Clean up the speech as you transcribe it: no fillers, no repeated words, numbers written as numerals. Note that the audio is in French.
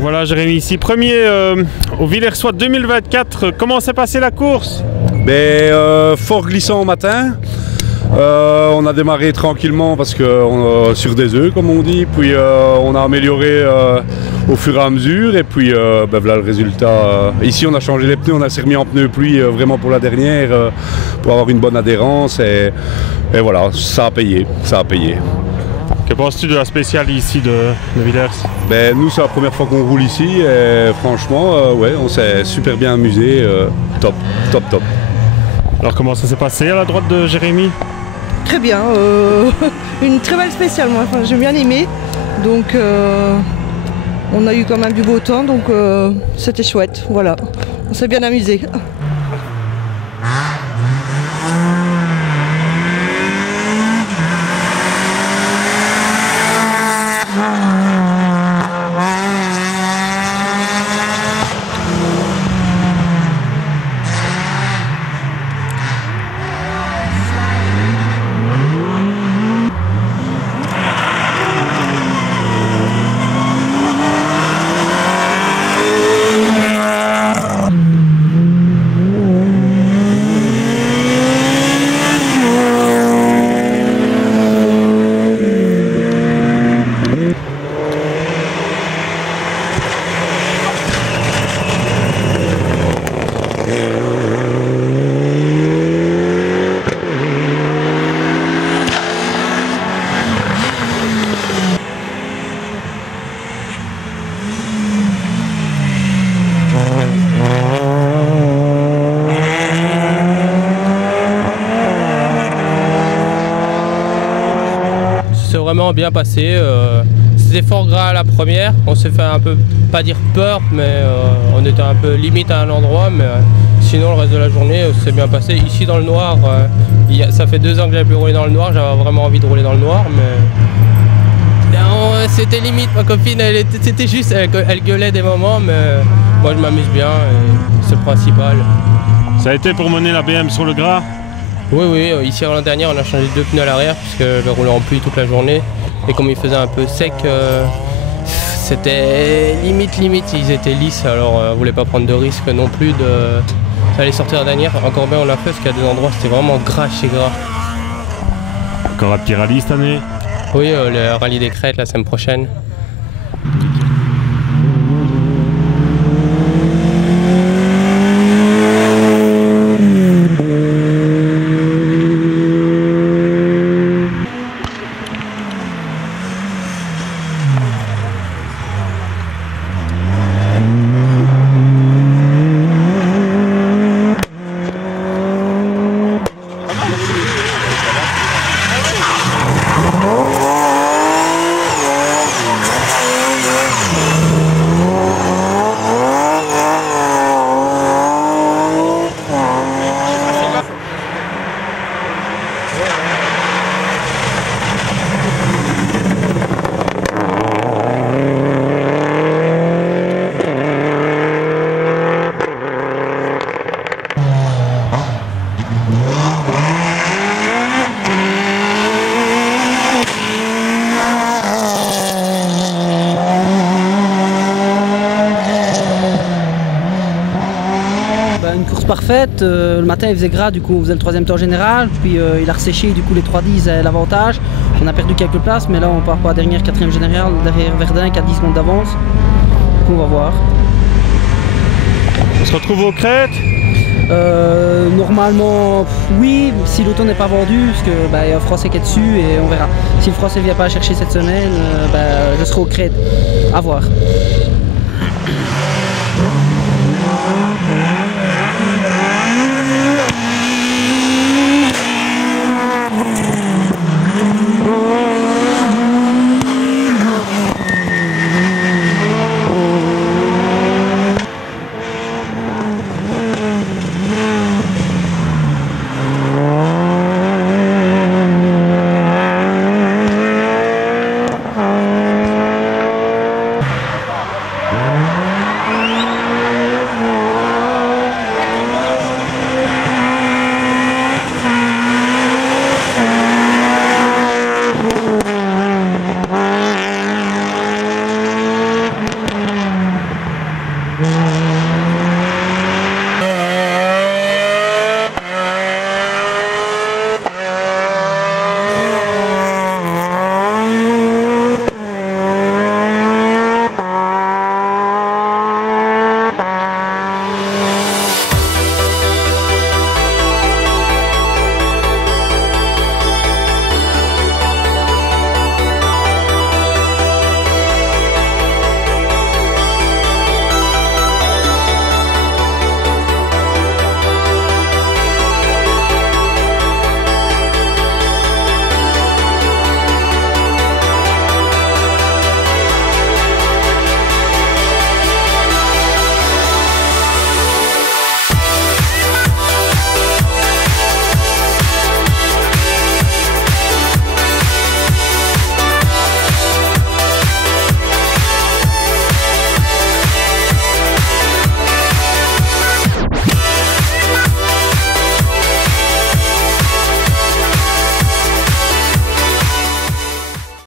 Voilà Jérémy, ici premier au Villers-Soit 2024, comment s'est passée la course? Fort glissant au matin, on a démarré tranquillement parce que sur des œufs comme on dit, puis on a amélioré au fur et à mesure et puis voilà le résultat. Ici on a changé les pneus, on s'est remis en pneus pluie vraiment pour la dernière pour avoir une bonne adhérence et voilà, ça a payé, ça a payé. Que penses-tu de la spéciale ici de Villers? Nous c'est la première fois qu'on roule ici et franchement ouais, on s'est super bien amusé, top, top, top. Alors comment ça s'est passé à la droite de Jérémy? Très bien, une très belle spéciale, moi enfin, j'ai bien aimé, donc on a eu quand même du beau temps, donc c'était chouette, voilà, on s'est bien amusé. Vraiment bien passé, c'était fort gras à la première, on s'est fait un peu, pas dire peur, mais on était un peu limite à un endroit, mais sinon le reste de la journée c'est bien passé. Ici dans le noir, ça fait 2 ans que j'avais plus roulé dans le noir, j'avais vraiment envie de rouler dans le noir, mais c'était limite, ma copine c'était juste, elle gueulait des moments, mais moi je m'amuse bien et c'est le principal. Ça a été pour mener la BM sur le gras? Oui, oui, ici l'an dernier on a changé 2 pneus à l'arrière puisque je roulais en pluie toute la journée et comme il faisait un peu sec, c'était limite, ils étaient lisses, alors on voulait pas prendre de risque non plus d'aller sortir la dernière. Encore bien on l'a fait parce qu'il y a des endroits c'était vraiment gras chez gras. Encore un petit rallye cette année? Oui, le rallye des Crêtes la semaine prochaine. fait, le matin il faisait gras, du coup on faisait le 3e temps général, puis il a resséché, du coup les 3-10 avaient l'avantage. On a perdu quelques places, mais là on part pour la dernière 4e générale, derrière Verdun qui a 10 secondes d'avance. Du coup on va voir. On se retrouve aux crêtes. Normalement, oui, si l'auto n'est pas vendu, parce que il y a un Français qui est dessus et on verra. Si le Français ne vient pas chercher cette semaine, je serai aux crêtes. À voir.